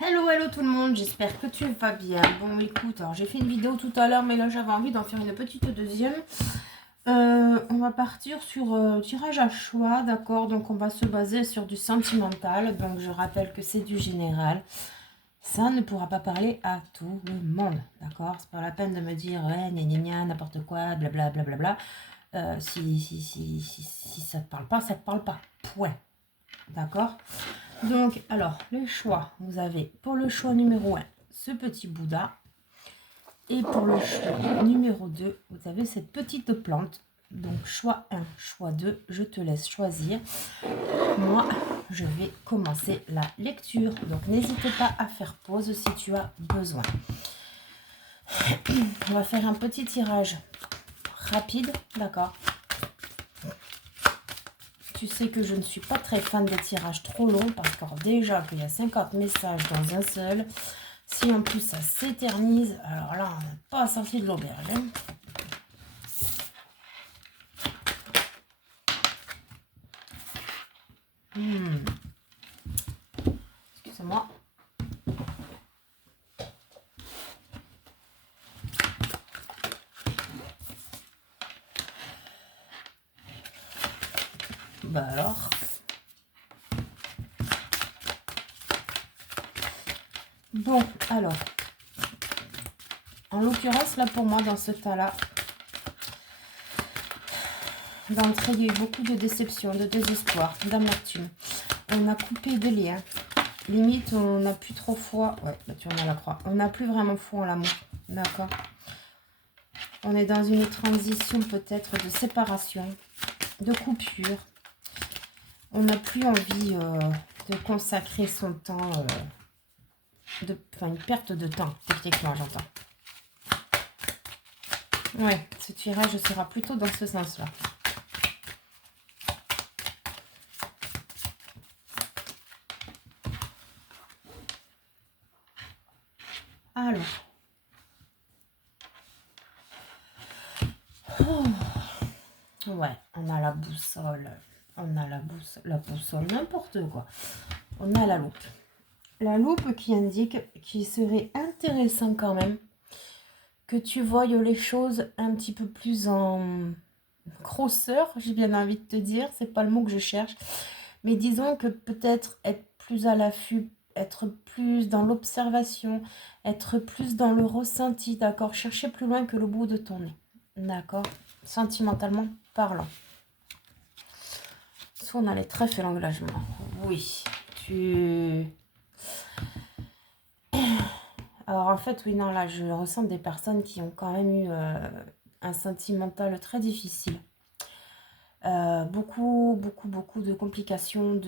Hello, hello tout le monde, j'espère que tu vas bien. Bon, écoute, alors j'ai fait une vidéo tout à l'heure, mais là j'avais envie d'en faire une petite deuxième. On va partir sur tirage à choix, d'accord? Donc on va se baser sur du sentimental. Donc je rappelle que c'est du général. Ça ne pourra pas parler à tout le monde, d'accord? C'est pas la peine de me dire, ouais, gna gna gna, n'importe quoi, blablabla. Bla, si ça te parle pas, ça te parle pas. Point. D'accord? Donc, alors, le choix, vous avez pour le choix numéro 1, ce petit Bouddha. Et pour le choix numéro 2, vous avez cette petite plante. Donc, choix 1, choix 2, je te laisse choisir. Moi, je vais commencer la lecture. Donc, n'hésite pas à faire pause si tu as besoin. On va faire un petit tirage rapide, d'accord? Tu sais que je ne suis pas très fan des tirages trop longs parce que déjà qu'il y a 50 messages dans un seul, si en plus ça s'éternise, alors là on n'est pas sorti de l'auberge. Hein. Excusez-moi. Bah alors. Bon, alors. En l'occurrence, là pour moi, dans ce tas-là, d'entrée, il y a eu beaucoup de déception, de désespoir, d'amertume. On a coupé des liens. Limite, on n'a plus trop foi. Ouais, là tu en as la croix. On n'a plus vraiment foi en l'amour. D'accord. On est dans une transition peut-être de séparation, de coupure. On n'a plus envie de consacrer son temps, enfin une perte de temps, techniquement j'entends. Ouais, ce tirage sera plutôt dans ce sens-là. Alors. Oh. Ouais, on a la boussole. On a la boussole, n'importe quoi. On a la loupe. La loupe qui indique qu'il serait intéressant quand même que tu voyes les choses un petit peu plus en grosseur, j'ai bien envie de te dire, c'est pas le mot que je cherche, mais disons que peut-être être plus à l'affût, être plus dans l'observation, être plus dans le ressenti, d'accord, chercher plus loin que le bout de ton nez, d'accord, sentimentalement parlant. Soit on a les trèfles et l'engagement, oui, alors en fait, oui, non, là, je ressens des personnes qui ont quand même eu un sentimental très difficile. Beaucoup de complications,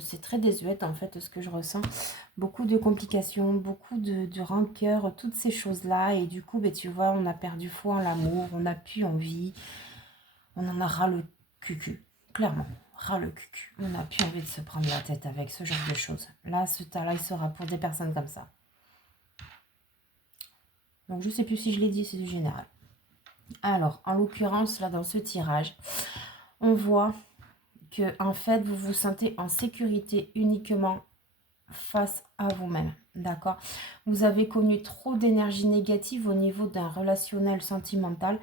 c'est très désuète en fait ce que je ressens. Beaucoup de complications, beaucoup de rancœur, toutes ces choses-là. Et du coup, ben, tu vois, on a perdu foi en l'amour, on n'a plus envie, on en a ras le cucu, clairement, ras le cucu. On n'a plus envie de se prendre la tête avec ce genre de choses. Là, ce tas-là, il sera pour des personnes comme ça. Donc je sais plus si je l'ai dit, c'est du général. Alors, en l'occurrence, là, dans ce tirage, on voit que en fait vous vous sentez en sécurité uniquement face à vous-même, d'accord? Vous avez connu trop d'énergie négative au niveau d'un relationnel sentimental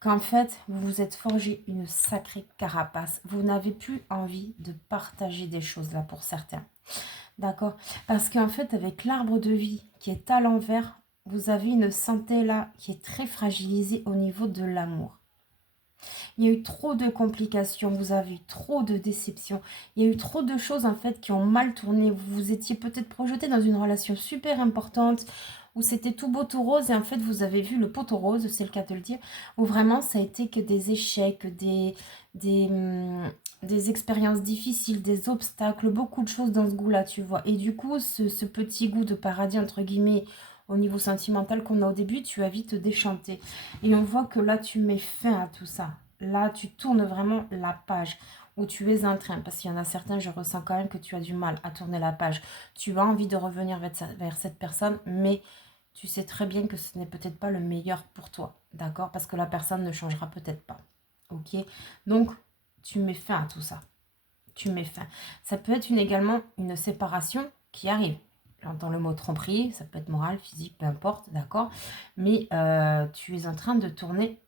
qu'en fait vous vous êtes forgé une sacrée carapace. Vous n'avez plus envie de partager des choses là pour certains, d'accord? Parce qu'en fait avec l'arbre de vie qui est à l'envers, vous avez une santé là qui est très fragilisée au niveau de l'amour. Il y a eu trop de complications, vous avez eu trop de déceptions, il y a eu trop de choses en fait qui ont mal tourné. Vous vous étiez peut-être projeté dans une relation super importante où c'était tout beau, tout rose et en fait vous avez vu le poteau rose, c'est le cas de le dire, où vraiment ça a été que des échecs, des expériences difficiles, des obstacles, beaucoup de choses dans ce goût-là, tu vois. Et du coup, ce petit goût de paradis, entre guillemets, au niveau sentimental qu'on a au début, tu as vite déchanté. Et on voit que là, tu mets fin à tout ça. Là, tu tournes vraiment la page où tu es en train, parce qu'il y en a certains, je ressens quand même que tu as du mal à tourner la page. Tu as envie de revenir vers cette personne, mais tu sais très bien que ce n'est peut-être pas le meilleur pour toi, d'accord? Parce que la personne ne changera peut-être pas, ok? Donc, tu mets fin à tout ça. Tu mets fin. Ça peut être également une séparation qui arrive, J'entends le mot tromperie, ça peut être moral, physique, peu importe, d'accord. Mais tu es en train de tourner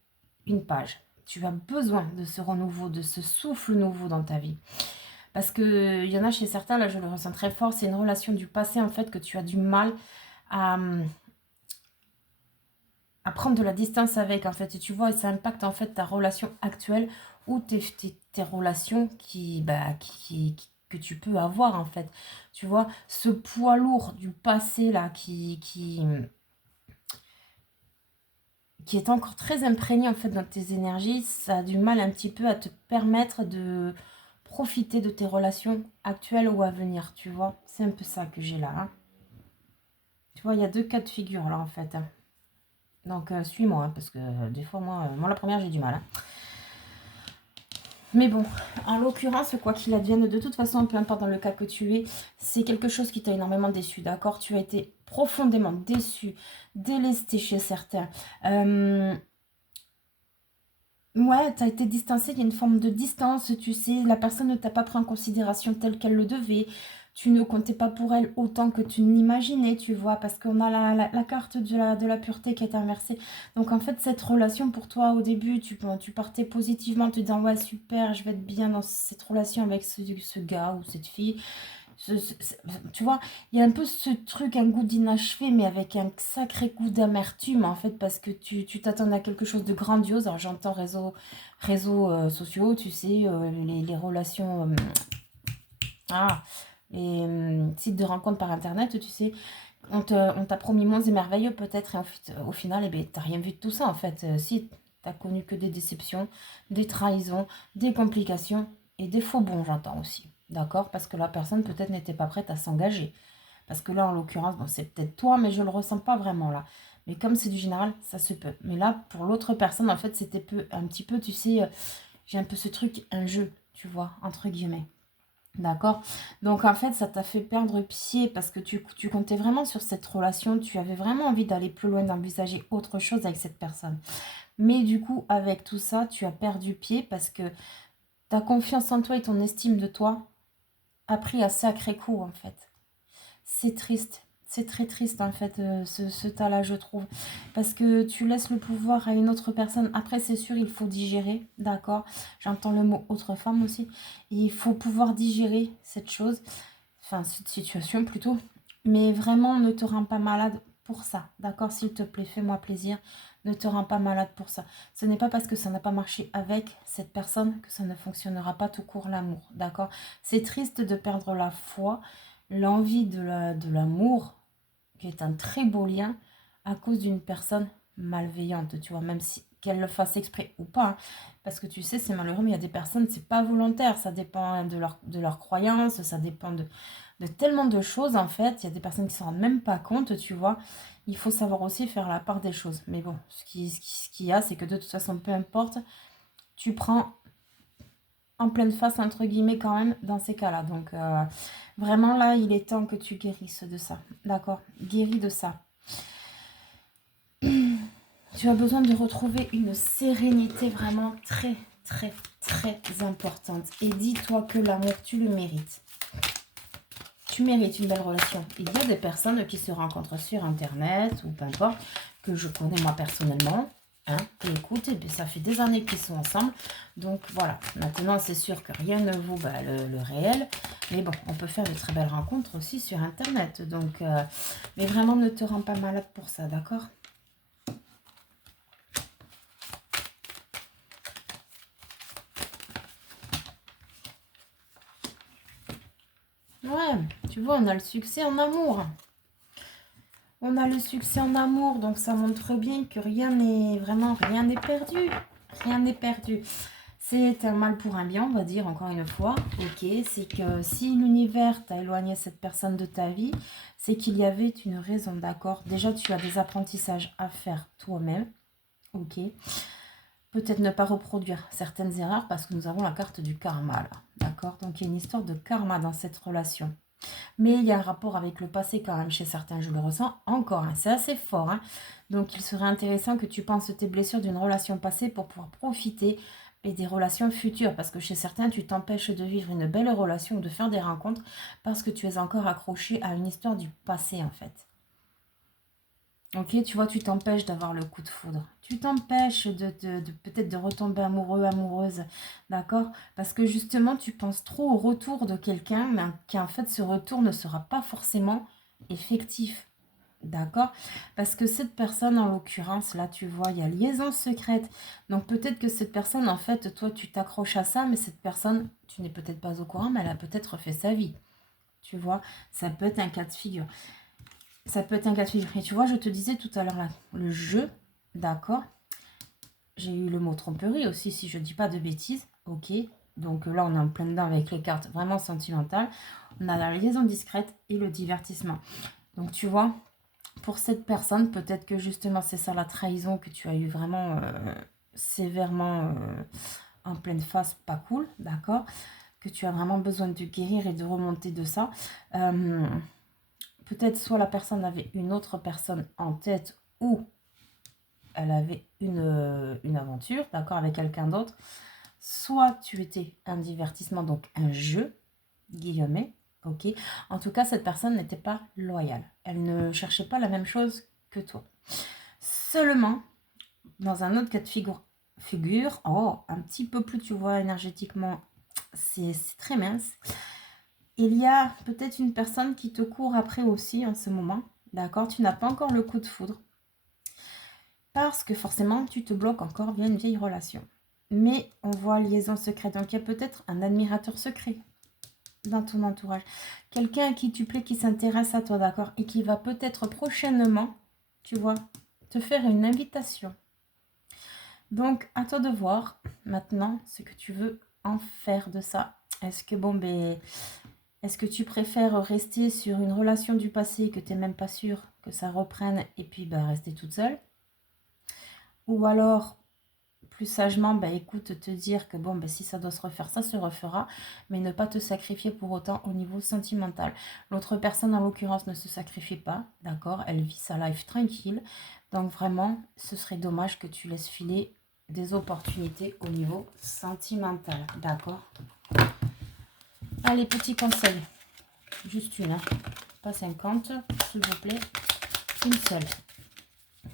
une page. Tu as besoin de ce renouveau, de ce souffle nouveau dans ta vie. Parce qu'il y en a chez certains, là je le ressens très fort, c'est une relation du passé en fait que tu as du mal à, prendre de la distance avec en fait. Et tu vois, et ça impacte en fait ta relation actuelle ou tes relations que tu peux avoir en fait. Tu vois, ce poids lourd du passé là qui est encore très imprégné en fait dans tes énergies, ça a du mal un petit peu à te permettre de profiter de tes relations actuelles ou à venir, tu vois. C'est un peu ça que j'ai là. Hein. Tu vois, il y a deux cas de figure là en fait. Hein. Donc suis-moi, hein, parce que des fois, moi la première, j'ai du mal. Hein. Mais bon, en l'occurrence, quoi qu'il advienne, de toute façon, peu importe dans le cas que tu es, c'est quelque chose qui t'a énormément déçu, d'accord? Tu as été profondément déçu, délesté chez certains. Ouais, tu as été distancé, il y a une forme de distance, tu sais, la personne ne t'a pas pris en considération telle qu'elle le devait, tu ne comptais pas pour elle autant que tu n'imaginais, tu vois, parce qu'on a la carte de la pureté qui est inversée. Donc en fait, cette relation pour toi, au début, tu partais positivement, te disant, ouais, super, je vais être bien dans cette relation avec ce gars ou cette fille. Tu vois, il y a un peu ce truc, un goût d'inachevé, mais avec un sacré goût d'amertume, en fait, parce que tu t'attends à quelque chose de grandiose. Alors, j'entends réseaux sociaux, tu sais, les relations, ah, les sites de rencontres par Internet, tu sais, on t'a promis monts et merveilleux, peut-être, et au final, eh ben, t'as rien vu de tout ça, en fait. Si, t'as connu que des déceptions, des trahisons, des complications, et des faux bons, j'entends aussi. D'accord? Parce que la personne peut-être n'était pas prête à s'engager. Parce que là, en l'occurrence, bon, c'est peut-être toi, mais je ne le ressens pas vraiment là. Mais comme c'est du général, ça se peut. Mais là, pour l'autre personne, en fait, c'était un petit peu, tu sais, j'ai un peu ce truc, un jeu, tu vois, entre guillemets. D'accord? Donc, en fait, ça t'a fait perdre pied parce que tu comptais vraiment sur cette relation. Tu avais vraiment envie d'aller plus loin, d'envisager autre chose avec cette personne. Mais du coup, avec tout ça, tu as perdu pied parce que ta confiance en toi et ton estime de toi a pris un sacré coup, en fait. C'est triste. C'est très triste, en fait, ce tas-là, je trouve. Parce que tu laisses le pouvoir à une autre personne. Après, c'est sûr, il faut digérer, d'accord? J'entends le mot autre femme aussi. Il faut pouvoir digérer cette chose, enfin, cette situation plutôt. Mais vraiment, ne te rends pas malade pour ça, d'accord? S'il te plaît, fais-moi plaisir. Ne te rends pas malade pour ça. Ce n'est pas parce que ça n'a pas marché avec cette personne que ça ne fonctionnera pas tout court l'amour, d'accord? C'est triste de perdre la foi, l'envie de l'amour, qui est un très beau lien, à cause d'une personne malveillante, tu vois, même si qu'elle le fasse exprès ou pas, hein. Parce que tu sais, c'est malheureux, mais il y a des personnes, c'est pas volontaire, ça dépend de leur croyance, ça dépend de tellement de choses, en fait. Il y a des personnes qui s'en rendent même pas compte, tu vois. Il faut savoir aussi faire la part des choses. Mais bon, ce qu'il y a, c'est que de toute façon, peu importe, tu prends en pleine face, entre guillemets, quand même, dans ces cas-là. Donc, vraiment, là, il est temps que tu guérisses de ça. D'accord? Guéris de ça. Tu as besoin de retrouver une sérénité vraiment très, très, très importante. Et dis-toi que l'amour, tu le mérites. Tu mérites une belle relation. Il y a des personnes qui se rencontrent sur Internet ou peu importe, que je connais moi personnellement. Hein, et écoute, ça fait des années qu'ils sont ensemble. Donc voilà, maintenant c'est sûr que rien ne vaut le réel. Mais bon, on peut faire de très belles rencontres aussi sur Internet. Donc, mais vraiment ne te rends pas malade pour ça, d'accord? Ouais, tu vois, on a le succès en amour. On a le succès en amour, donc ça montre bien que rien n'est perdu. Rien n'est perdu. C'est un mal pour un bien, on va dire, encore une fois. Ok, c'est que si l'univers t'a éloigné cette personne de ta vie, c'est qu'il y avait une raison, d'accord? Déjà, tu as des apprentissages à faire toi-même. Ok. Peut-être ne pas reproduire certaines erreurs parce que nous avons la carte du karma, là. D'accord? Donc, il y a une histoire de karma dans cette relation. Mais il y a un rapport avec le passé quand même chez certains, je le ressens encore. Hein, c'est assez fort. Hein. Donc il serait intéressant que tu penses tes blessures d'une relation passée pour pouvoir profiter et des relations futures. Parce que chez certains, tu t'empêches de vivre une belle relation ou de faire des rencontres parce que tu es encore accroché à une histoire du passé en fait. Ok, tu vois, tu t'empêches d'avoir le coup de foudre. Tu t'empêches de peut-être de retomber amoureux, amoureuse, d'accord? Parce que justement, tu penses trop au retour de quelqu'un, mais qu'en fait, ce retour ne sera pas forcément effectif, d'accord? Parce que cette personne, en l'occurrence, là, tu vois, il y a liaison secrète. Donc peut-être que cette personne, en fait, toi, tu t'accroches à ça, mais cette personne, tu n'es peut-être pas au courant, mais elle a peut-être fait sa vie. Tu vois, ça peut être un cas de figure. Ça peut être un cas de figure. Et tu vois, je te disais tout à l'heure là, le jeu, d'accord. J'ai eu le mot tromperie aussi, si je ne dis pas de bêtises. Ok. Donc là, on est en plein dedans avec les cartes vraiment sentimentales. On a la liaison discrète et le divertissement. Donc tu vois, pour cette personne, peut-être que justement, c'est ça la trahison que tu as eu vraiment sévèrement en pleine face, pas cool, d'accord. Que tu as vraiment besoin de guérir et de remonter de ça. Peut-être soit la personne avait une autre personne en tête ou elle avait une aventure, d'accord, avec quelqu'un d'autre. Soit tu étais un divertissement, donc un jeu, guillemets, ok. En tout cas, cette personne n'était pas loyale. Elle ne cherchait pas la même chose que toi. Seulement, dans un autre cas de figure, oh, un petit peu plus, tu vois, énergétiquement, c'est très mince. Il y a peut-être une personne qui te court après aussi en ce moment. D'accord, tu n'as pas encore le coup de foudre. Parce que forcément, tu te bloques encore via une vieille relation. Mais on voit liaison secrète. Donc, il y a peut-être un admirateur secret dans ton entourage. Quelqu'un à qui tu plais, qui s'intéresse à toi, d'accord? Et qui va peut-être prochainement, tu vois, te faire une invitation. Donc, à toi de voir maintenant ce que tu veux en faire de ça. Est-ce que, bon, ben... Est-ce que tu préfères rester sur une relation du passé que tu n'es même pas sûr que ça reprenne et puis bah, rester toute seule? Ou alors, plus sagement, bah, écoute, te dire que bon, bah, si ça doit se refaire, ça se refera, mais ne pas te sacrifier pour autant au niveau sentimental. L'autre personne, en l'occurrence, ne se sacrifie pas, d'accord? Elle vit sa life tranquille. Donc vraiment, ce serait dommage que tu laisses filer des opportunités au niveau sentimental, d'accord? Allez, petit conseil. Juste une, hein. Pas 50, s'il vous plaît. Une seule.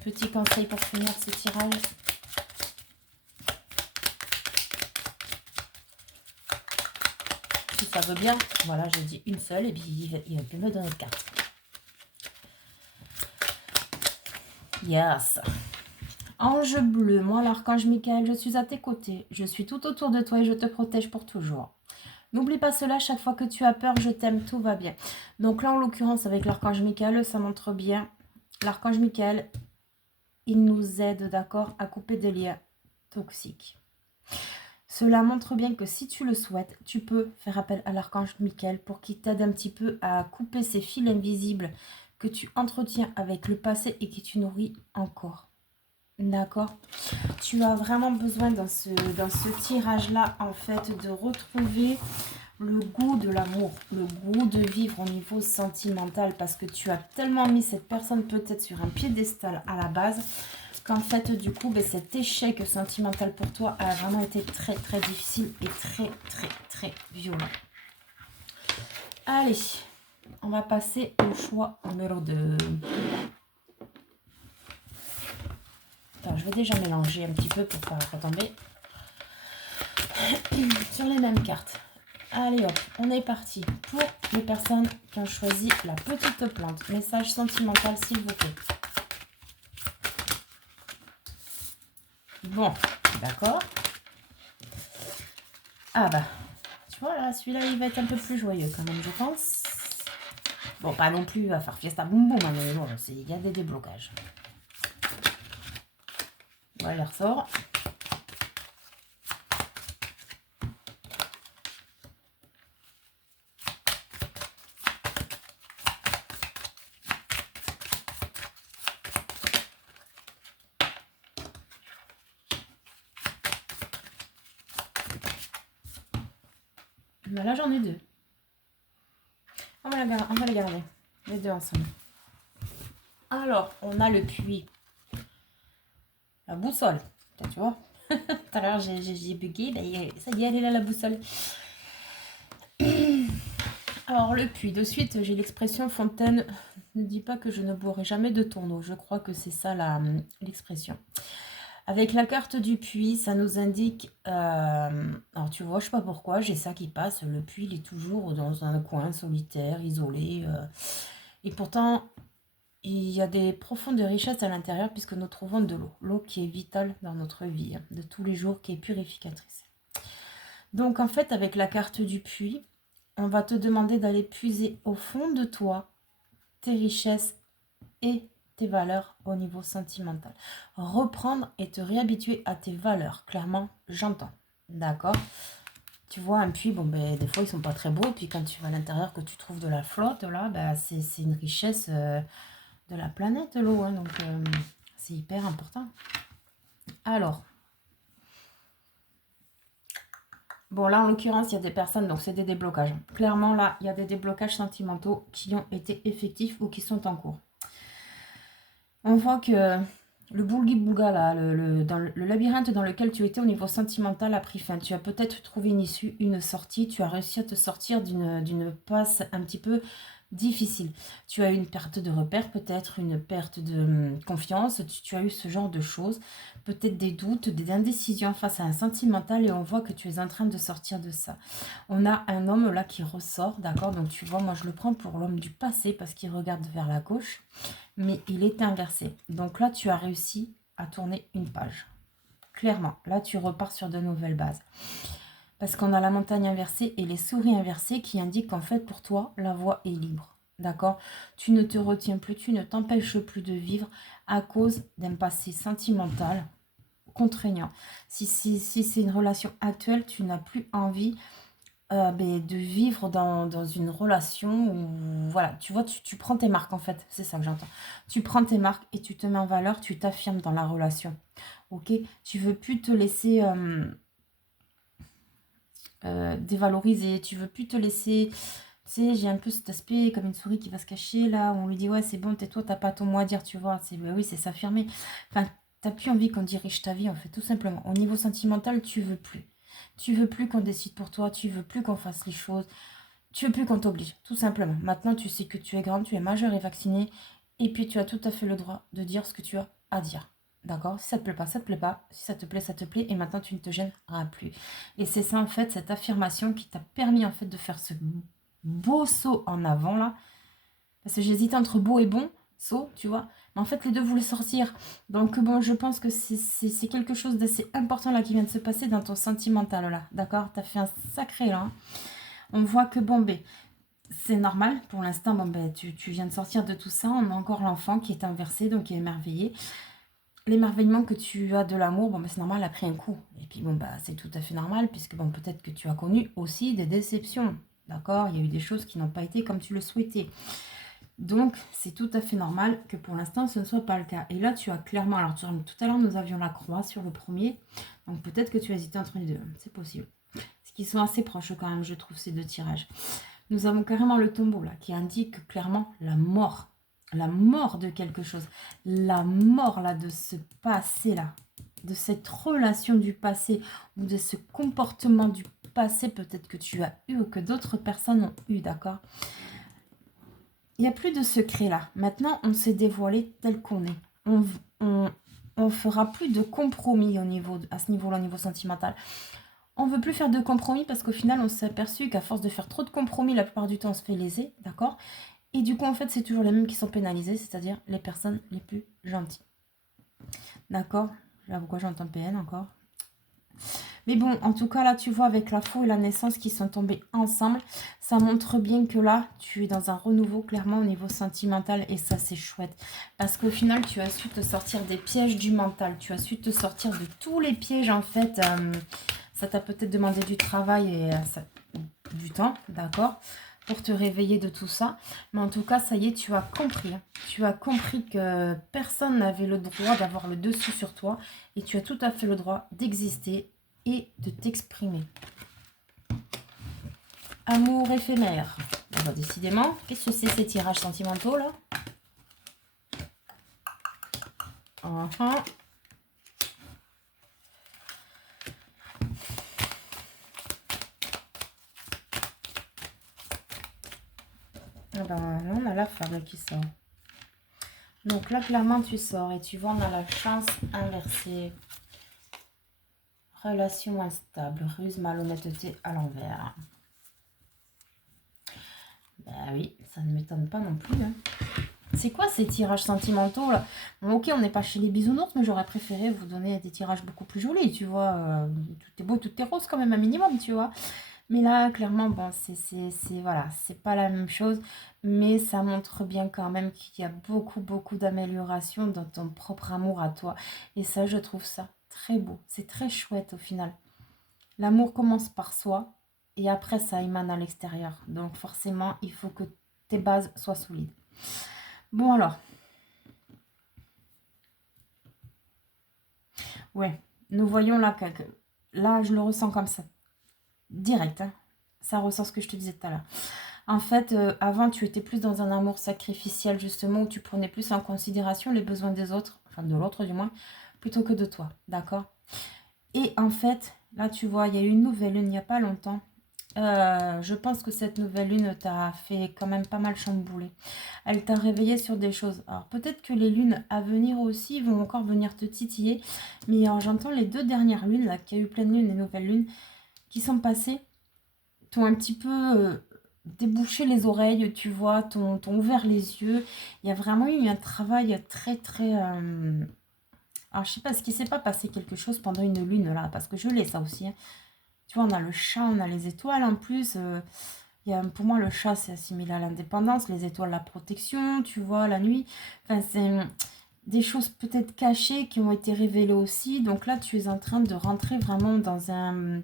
Petit conseil pour finir ce tirage. Si ça veut bien, voilà, j'ai dit une seule et puis il va plus me donner de carte. Yes. Ange bleu, moi l'archange Michael, je suis à tes côtés. Je suis tout autour de toi et je te protège pour toujours. N'oublie pas cela, chaque fois que tu as peur, je t'aime, tout va bien. Donc là, en l'occurrence, avec l'archange Michael, ça montre bien. L'archange Michael, il nous aide, d'accord, à couper des liens toxiques. Cela montre bien que si tu le souhaites, tu peux faire appel à l'archange Michael pour qu'il t'aide un petit peu à couper ces fils invisibles que tu entretiens avec le passé et que tu nourris encore. D'accord? Tu as vraiment besoin dans ce tirage-là, en fait, de retrouver le goût de l'amour, le goût de vivre au niveau sentimental, parce que tu as tellement mis cette personne peut-être sur un piédestal à la base, qu'en fait, du coup, ben, cet échec sentimental pour toi a vraiment été très, très difficile et très, très, très violent. Allez, on va passer au choix numéro 2. Attends, je vais déjà mélanger un petit peu pour ne pas retomber sur les mêmes cartes. Allez hop, on est parti pour les personnes qui ont choisi la petite plante. Message sentimental, s'il vous plaît. Bon, d'accord. Ah bah, tu vois là, celui-là, il va être un peu plus joyeux quand même, je pense. Bon, pas non plus à faire fiesta boum boum, mais bon, il y a des déblocages. Voilà, il ressort. Ben là, j'en ai deux. On va les garder, les deux ensemble. Alors, on a le puits. La boussole, tu vois. Tout à l'heure, j'ai bugué. Ben, ça y est, elle est là, la boussole. Alors, le puits. De suite, j'ai l'expression fontaine. Ne dis pas que je ne boirai jamais de ton eau. Je crois que c'est ça l'expression. Avec la carte du puits, ça nous indique... alors, tu vois, je sais pas pourquoi, j'ai ça qui passe. Le puits, il est toujours dans un coin solitaire, isolé. Et pourtant, il y a des profondes richesses à l'intérieur puisque nous trouvons de l'eau. L'eau qui est vitale dans notre vie, hein, de tous les jours, qui est purificatrice. Donc, en fait, avec la carte du puits, on va te demander d'aller puiser au fond de toi tes richesses et tes valeurs au niveau sentimental. Reprendre et te réhabituer à tes valeurs. Clairement, j'entends. D'accord? Tu vois, un puits, bon, ben, des fois, ils sont pas très beaux. Puis quand tu vas à l'intérieur, que tu trouves de la flotte, là, ben, c'est une richesse de la planète, l'eau. Hein, donc, c'est hyper important. Alors, bon, là, en l'occurrence, il y a des personnes, donc c'est des déblocages. Clairement, là, il y a des déblocages sentimentaux qui ont été effectifs ou qui sont en cours. On voit que le boulgui-boulga, là, le labyrinthe dans lequel tu étais au niveau sentimental a pris fin. Tu as peut-être trouvé une issue, une sortie. Tu as réussi à te sortir d'une passe un petit peu difficile. Tu as eu une perte de repère, peut-être une perte de confiance. Tu as eu ce genre de choses. Peut-être des doutes, des indécisions face à un sentimental et on voit que tu es en train de sortir de ça. On a un homme là qui ressort, d'accord? Donc tu vois, moi je le prends pour l'homme du passé parce qu'il regarde vers la gauche. Mais il est inversé. Donc là, tu as réussi à tourner une page. Clairement, là, tu repars sur de nouvelles bases. Parce qu'on a la montagne inversée et les souris inversées qui indiquent qu'en fait, pour toi, la voie est libre. D'accord? Tu ne te retiens plus, tu ne t'empêches plus de vivre à cause d'un passé sentimental contraignant. Si c'est une relation actuelle, tu n'as plus envie de vivre dans une relation où, voilà, tu vois, tu prends tes marques en fait, c'est ça que j'entends. Tu prends tes marques et tu te mets en valeur, tu t'affirmes dans la relation, ok? Tu veux plus te laisser dévaloriser, tu veux plus te laisser, tu sais, j'ai un peu cet aspect comme une souris qui va se cacher là, où on lui dit ouais c'est bon, tais-toi, t'as pas ton mot à dire, tu vois, ben oui, c'est s'affirmer. Enfin, t'as plus envie qu'on dirige ta vie en fait, tout simplement. Au niveau sentimental, tu veux plus. Tu veux plus qu'on décide pour toi, tu veux plus qu'on fasse les choses, tu veux plus qu'on t'oblige, tout simplement. Maintenant, tu sais que tu es grande, tu es majeure et vaccinée, et puis tu as tout à fait le droit de dire ce que tu as à dire. D'accord? Si ça te plaît pas, ça te plaît pas. Si ça te plaît, ça te plaît. Et maintenant, tu ne te gêneras plus. Et c'est ça, en fait, cette affirmation qui t'a permis, en fait, de faire ce beau saut en avant, là. Parce que j'hésitais entre beau et bon saut, tu vois. Mais en fait, les deux voulaient sortir. Donc, bon, je pense que c'est quelque chose d'assez important, là, qui vient de se passer dans ton sentimental, là. D'accord? T'as fait un sacré, là. Hein. On voit que, bon, ben, c'est normal. Pour l'instant, bon, ben, tu viens de sortir de tout ça. On a encore l'enfant qui est inversé, donc qui est émerveillé. L'émerveillement que tu as de l'amour, bon, ben, c'est normal, a pris un coup. Et puis, bon, bah, c'est tout à fait normal, puisque, bon, peut-être que tu as connu aussi des déceptions. D'accord? Il y a eu des choses qui n'ont pas été comme tu le souhaitais. Donc, c'est tout à fait normal que pour l'instant, ce ne soit pas le cas. Et là, tu as clairement... Alors, tout à l'heure, nous avions la croix sur le premier. Donc, peut-être que tu as hésité entre les deux. C'est possible. Ce qui sont assez proches quand même, je trouve, ces deux tirages. Nous avons carrément le tombeau, là, qui indique clairement la mort. La mort de quelque chose. La mort, là, de ce passé-là. De cette relation du passé ou de ce comportement du passé, peut-être que tu as eu ou que d'autres personnes ont eu, d'accord? Il n'y a plus de secret là. Maintenant, on s'est dévoilé tel qu'on est. On fera plus de compromis à ce niveau-là, au niveau sentimental. On ne veut plus faire de compromis parce qu'au final, on s'est aperçu qu'à force de faire trop de compromis, la plupart du temps, on se fait léser, d'accord? Et du coup, en fait, c'est toujours les mêmes qui sont pénalisés, c'est-à-dire les personnes les plus gentilles. D'accord? Là, pourquoi j'entends PN encore? Mais bon, en tout cas, là, tu vois, avec la faux et la naissance qui sont tombés ensemble, ça montre bien que là, tu es dans un renouveau, clairement, au niveau sentimental. Et ça, c'est chouette. Parce qu'au final, tu as su te sortir des pièges du mental. Tu as su te sortir de tous les pièges, en fait. Ça t'a peut-être demandé du travail et du temps, d'accord, pour te réveiller de tout ça. Mais en tout cas, ça y est, tu as compris. Hein. Tu as compris que personne n'avait le droit d'avoir le dessus sur toi. Et tu as tout à fait le droit d'exister et de t'exprimer. Amour éphémère. Alors, décidément, qu'est-ce que c'est ces tirages sentimentaux là? Ah ben, là, on a la femme qui sort. Donc là, clairement, tu sors et tu vois, on a la chance inversée. Relation instable, ruse, malhonnêteté à l'envers. Ben oui, ça ne m'étonne pas non plus. Hein. C'est quoi ces tirages sentimentaux là? Bon, ok, on n'est pas chez les bisounours, mais j'aurais préféré vous donner des tirages beaucoup plus jolis, tu vois. Tout est beau, tout est rose quand même, un minimum, tu vois. Mais là, clairement, bon, voilà, c'est pas la même chose, mais ça montre bien quand même qu'il y a beaucoup, beaucoup d'améliorations dans ton propre amour à toi. Et ça, je trouve ça très beau. C'est très chouette au final. L'amour commence par soi et après, ça émane à l'extérieur. Donc forcément, il faut que tes bases soient solides. Bon alors, ouais, nous voyons là que là, je le ressens comme ça, direct. Hein. Ça ressent ce que je te disais tout à l'heure. En fait, avant, tu étais plus dans un amour sacrificiel, justement, où tu prenais plus en considération les besoins des autres, enfin de l'autre du moins, plutôt que de toi, d'accord? Et en fait, là, tu vois, il y a eu une nouvelle lune il n'y a pas longtemps. Je pense que cette nouvelle lune t'a fait quand même pas mal chambouler. Elle t'a réveillé sur des choses. Alors, peut-être que les lunes à venir aussi vont encore venir te titiller. Mais alors, j'entends les 2 dernières lunes, là, qu'il y a eu pleine lune et nouvelle lune, qui sont passées, t'ont un petit peu débouché les oreilles, tu vois, t'ont ouvert les yeux. Il y a vraiment eu un travail très, très... Alors, je sais pas, est-ce qu'il s'est pas passé quelque chose pendant une lune, là? Parce que je l'ai, ça aussi. Hein. Tu vois, on a le chat, on a les étoiles en plus. Pour moi, le chat, c'est assimilé à l'indépendance. Les étoiles, la protection, tu vois, la nuit. Enfin, c'est des choses peut-être cachées qui ont été révélées aussi. Donc là, tu es en train de rentrer vraiment dans un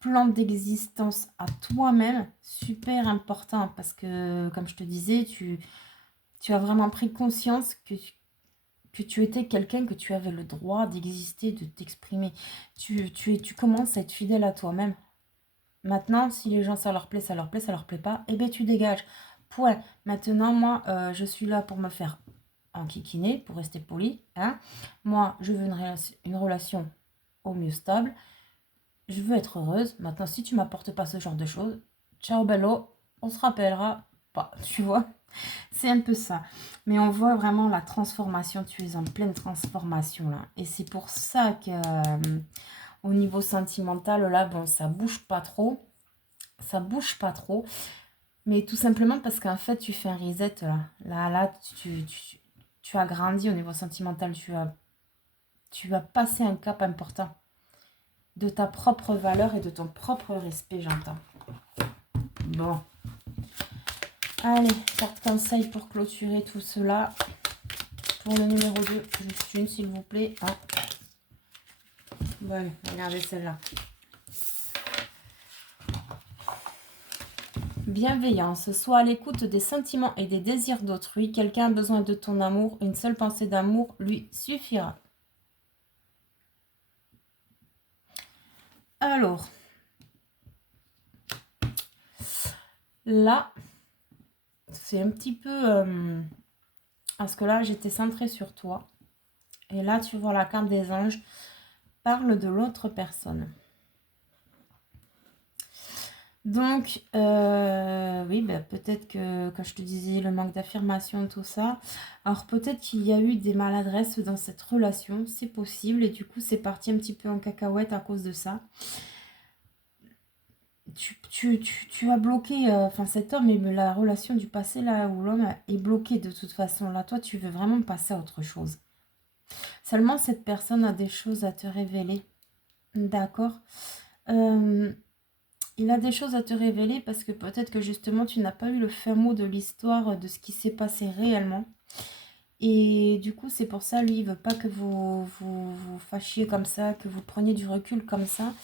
plan d'existence à toi-même super important. Parce que, comme je te disais, tu as vraiment pris conscience que tu étais quelqu'un, que tu avais le droit d'exister, de t'exprimer. Tu commences à être fidèle à toi-même. Maintenant, si les gens, ça leur plaît, ça leur plaît, ça leur plaît pas, eh bien, tu dégages. Point. Maintenant, moi, je suis là pour me faire enquiquiner, pour rester poli. Hein. Moi, je veux une relation au mieux stable. Je veux être heureuse. Maintenant, si tu m'apportes pas ce genre de choses, ciao bello, on se rappellera pas, tu vois. C'est un peu ça. Mais on voit vraiment la transformation. Tu es en pleine transformation là. Et c'est pour ça que au niveau sentimental, là, bon, ça bouge pas trop. Ça bouge pas trop. Mais tout simplement parce qu'en fait, tu fais un reset là. Là, tu as grandi au niveau sentimental. Tu as passé un cap important de ta propre valeur et de ton propre respect, j'entends. Bon. Allez, carte conseil pour clôturer tout cela. Pour le numéro 2, juste une s'il vous plaît. Ah. Bon, regardez celle-là. Bienveillance, sois à l'écoute des sentiments et des désirs d'autrui. Quelqu'un a besoin de ton amour, une seule pensée d'amour lui suffira. Alors, là, c'est un petit peu... parce que là, j'étais centrée sur toi. Et là, tu vois la carte des anges parle de l'autre personne. Donc, oui, bah, peut-être que, quand je te disais le manque d'affirmation, tout ça, alors peut-être qu'il y a eu des maladresses dans cette relation, c'est possible, et du coup, c'est parti un petit peu en cacahuète à cause de ça. Tu as bloqué, enfin cet homme et la relation du passé, là, où l'homme est bloqué de toute façon. Là, toi, tu veux vraiment passer à autre chose. Seulement, cette personne a des choses à te révéler. D'accord. Il a des choses à te révéler parce que peut-être que justement tu n'as pas eu le fin mot de l'histoire de ce qui s'est passé réellement. Et du coup, c'est pour ça, lui, il veut pas que vous fâchiez comme ça, que vous preniez du recul comme ça.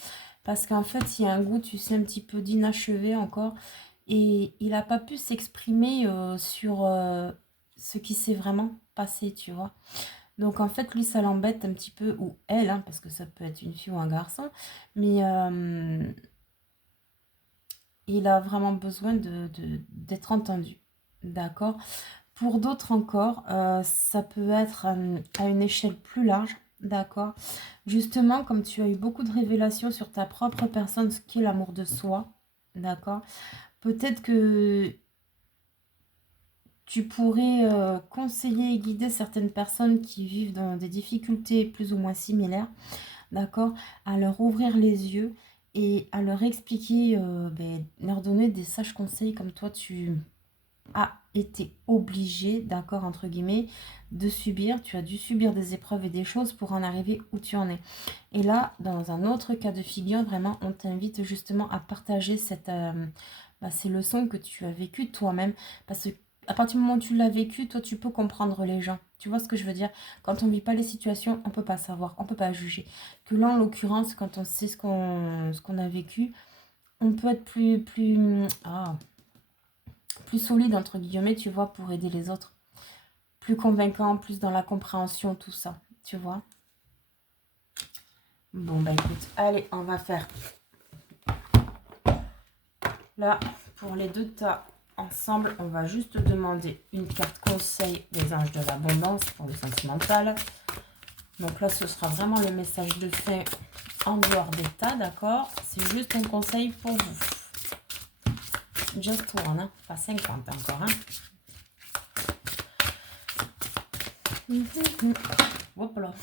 Parce qu'en fait, il y a un goût, tu sais, un petit peu d'inachevé encore. Et il n'a pas pu s'exprimer sur ce qui s'est vraiment passé, tu vois. Donc en fait, lui, ça l'embête un petit peu, ou elle, hein, parce que ça peut être une fille ou un garçon. Mais il a vraiment besoin d'être entendu. D'accord. Pour d'autres encore, ça peut être à une échelle plus large. D'accord. Justement, comme tu as eu beaucoup de révélations sur ta propre personne, ce qui est l'amour de soi. D'accord. Peut-être que Tu pourrais conseiller et guider certaines personnes qui vivent dans des difficultés plus ou moins similaires, d'accord, à leur ouvrir les yeux et à leur expliquer, leur donner des sages conseils comme toi tu as été obligé, d'accord, entre guillemets, de subir. Tu as dû subir des épreuves et des choses pour en arriver où tu en es. Et là, dans un autre cas de figure, vraiment, on t'invite justement à partager ces leçons que tu as vécues toi-même. Parce que à partir du moment où tu l'as vécu, toi, tu peux comprendre les gens. Tu vois ce que je veux dire? Quand on ne vit pas les situations, on ne peut pas savoir, on ne peut pas juger. Que là, en l'occurrence, quand on sait ce qu'on a vécu, on peut être plus solide, entre guillemets, tu vois, pour aider les autres. Plus convaincant, plus dans la compréhension, tout ça, tu vois. Bon, bah écoute, allez, on va faire là, pour les deux tas ensemble, on va juste demander une carte conseil des anges de l'abondance pour le sentimental. Donc là, ce sera vraiment le message de fin en dehors des tas, d'accord? C'est juste un conseil pour vous. Just one, hein? Pas 50 encore, hein? Hop là.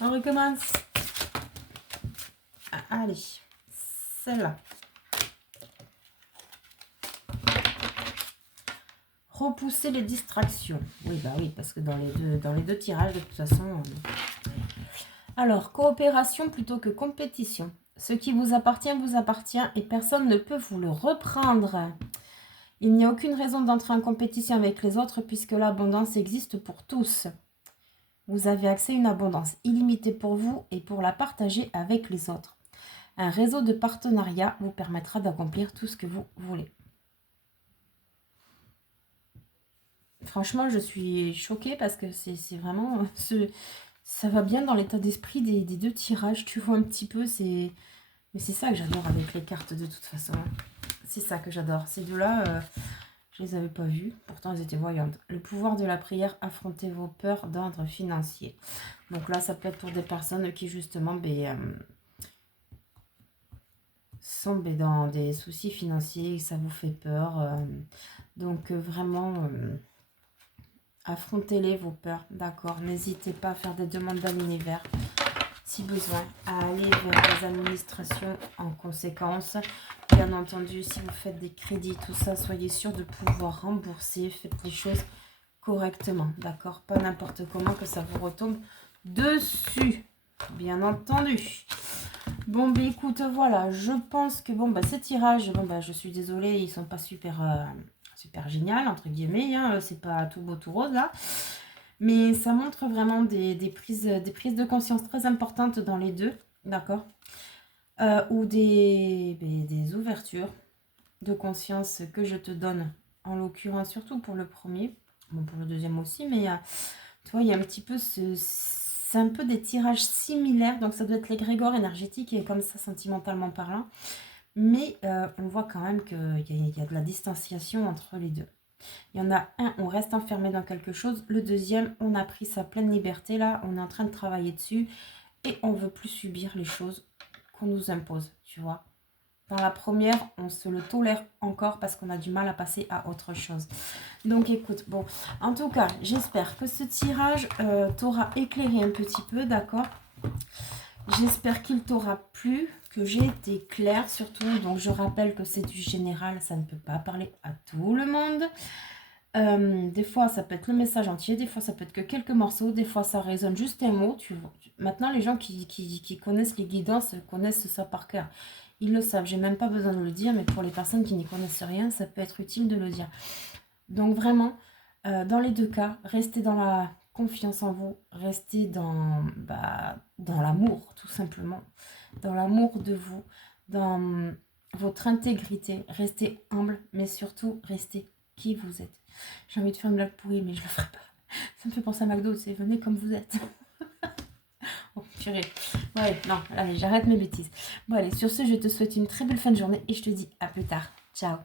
On recommence. Allez, celle-là. Repousser les distractions. Oui, bah oui, parce que dans les deux tirages, de toute façon... Alors, coopération plutôt que compétition. Ce qui vous appartient et personne ne peut vous le reprendre. Il n'y a aucune raison d'entrer en compétition avec les autres puisque l'abondance existe pour tous. Vous avez accès à une abondance illimitée pour vous et pour la partager avec les autres. Un réseau de partenariat vous permettra d'accomplir tout ce que vous voulez. Franchement, je suis choquée parce que c'est vraiment... ça va bien dans l'état d'esprit des deux tirages. Tu vois un petit peu, mais c'est ça que j'adore avec les cartes de toute façon. C'est ça que j'adore. Ces deux-là, je les avais pas vues. Pourtant, elles étaient voyantes. Le pouvoir de la prière, affrontez vos peurs d'ordre financier. Donc là, ça peut être pour des personnes qui, justement, sont dans des soucis financiers, ça vous fait peur. Donc, vraiment, affrontez-les, vos peurs. D'accord. N'hésitez pas à faire des demandes à l'univers. Si besoin, à aller vers les administrations en conséquence. Bien entendu, si vous faites des crédits, tout ça, soyez sûr de pouvoir rembourser. Faites les choses correctement, d'accord? Pas n'importe comment que ça vous retombe dessus, bien entendu. Bon, bah écoute, voilà, je pense que, ces tirages, je suis désolée, ils sont pas super génial, entre guillemets, hein, c'est pas tout beau, tout rose, là. Mais ça montre vraiment des prises de conscience très importantes dans les deux, d'accord, ou des ouvertures de conscience que je te donne, en l'occurrence, surtout pour le premier, bon, pour le deuxième aussi, mais tu vois, il y a un petit peu c'est un peu des tirages similaires, donc ça doit être l'égrégore énergétique et comme ça, sentimentalement parlant, mais on voit quand même qu'il y a de la distanciation entre les deux. Il y en a un, on reste enfermé dans quelque chose. Le deuxième, on a pris sa pleine liberté. Là, on est en train de travailler dessus. Et on ne veut plus subir les choses qu'on nous impose, tu vois. Dans la première, on se le tolère encore parce qu'on a du mal à passer à autre chose. Donc, écoute, bon. En tout cas, j'espère que ce tirage t'aura éclairé un petit peu, d'accord? J'espère qu'il t'aura plu, que j'ai été claire surtout. Donc, je rappelle que c'est du général, ça ne peut pas parler à tout le monde. Des fois, ça peut être le message entier, des fois, ça peut être que quelques morceaux, des fois, ça résonne juste un mot. Tu vois. Maintenant, les gens qui connaissent les guidances connaissent ça par cœur. Ils le savent, j'ai même pas besoin de le dire, mais pour les personnes qui n'y connaissent rien, ça peut être utile de le dire. Donc, vraiment, dans les deux cas, restez dans la confiance en vous, restez dans l'amour, tout simplement. Dans l'amour de vous, dans votre intégrité. Restez humble, mais surtout, restez qui vous êtes. J'ai envie de faire une blague pourrie, mais je le ferai pas. Ça me fait penser à McDo, c'est venez comme vous êtes. Oh, purée. Ouais, non, allez, j'arrête mes bêtises. Bon, allez, sur ce, je te souhaite une très belle fin de journée et je te dis à plus tard. Ciao.